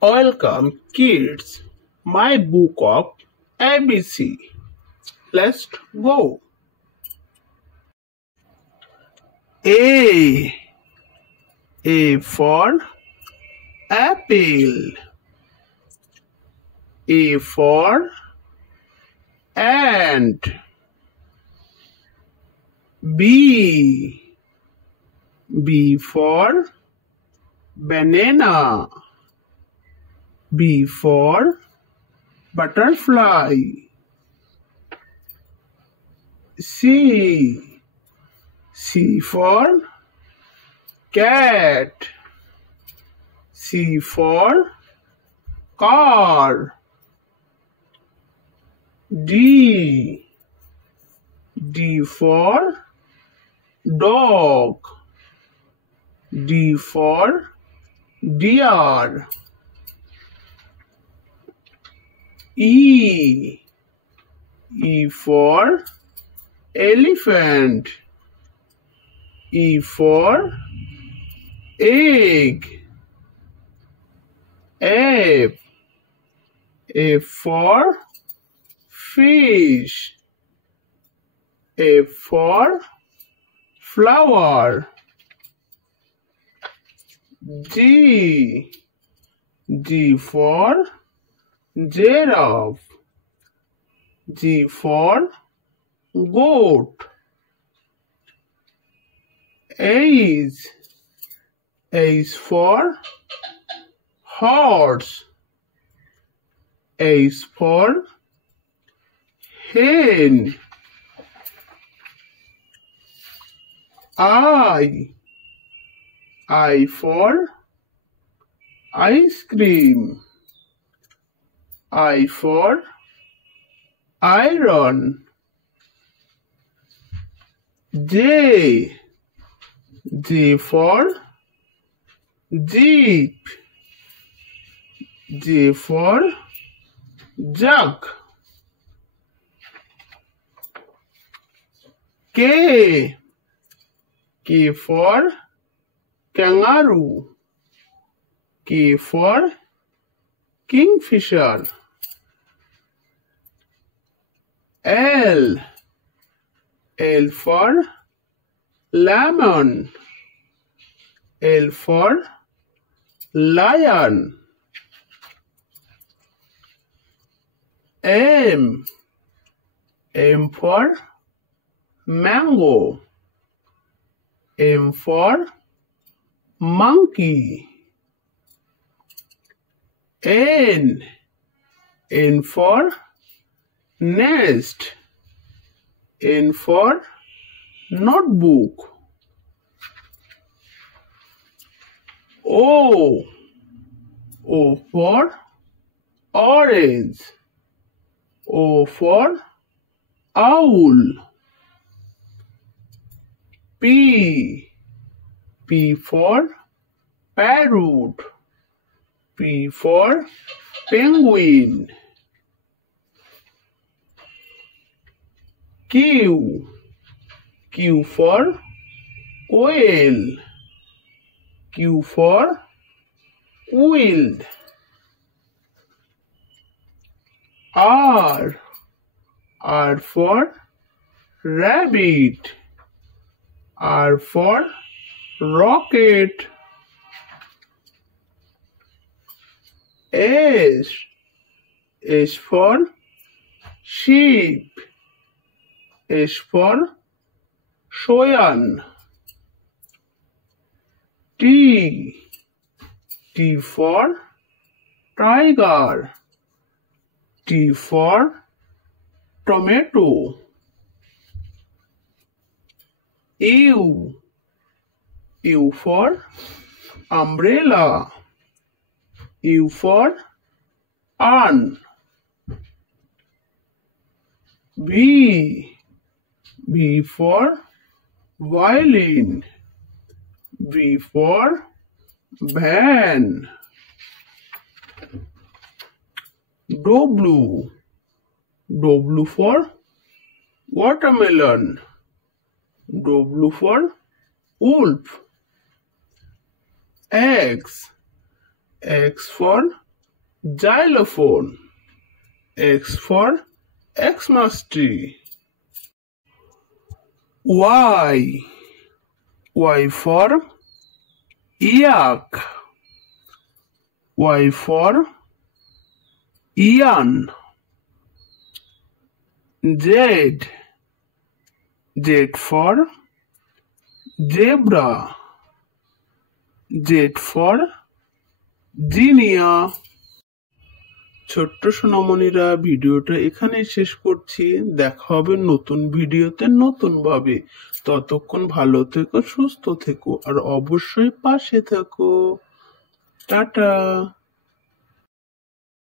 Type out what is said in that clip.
Welcome, kids. My book of ABC. Let's go. A. A for apple. A for ant. B. B for banana. B for butterfly. C. C for cat. C for car. D. D for dog. D for deer. E. E for elephant. E for egg. F. F for fish. F for flower. G. G for giraffe. G for goat. H. H for horse. H for hen. I. I for ice cream. I for iron. J. J for jeep. J for jug. K. K for kangaroo. K for kingfisher. L. L for lemon. L for lion. M. M for mango. M for monkey. N. N for nest. N for notebook. O. O for orange. O for owl. P. P for parrot. P for penguin. Q. Q for quail. Q for quail. R. R for rabbit. R for rocket. S. S for sheep. S for swan. T. T for tiger. T for tomato. U. U for umbrella. U for urn. V. V for violin. V for van. W. W for watermelon. W for wolf. X. X for xylophone. X for Xmas tree. Y. Y for yak. Y for Ian. Z. Z for zebra. Z for Jinia. ছোট্ট সোনামণিরা, ভিডিওটা এখানেই শেষ করছি। দেখা হবে নতুন ভিডিওতে নতুন ভাবে। ততক্ষণ ভালো থেকো, সুস্থ থেকো, আর অবশ্যই পাশে থেকো। টাটা।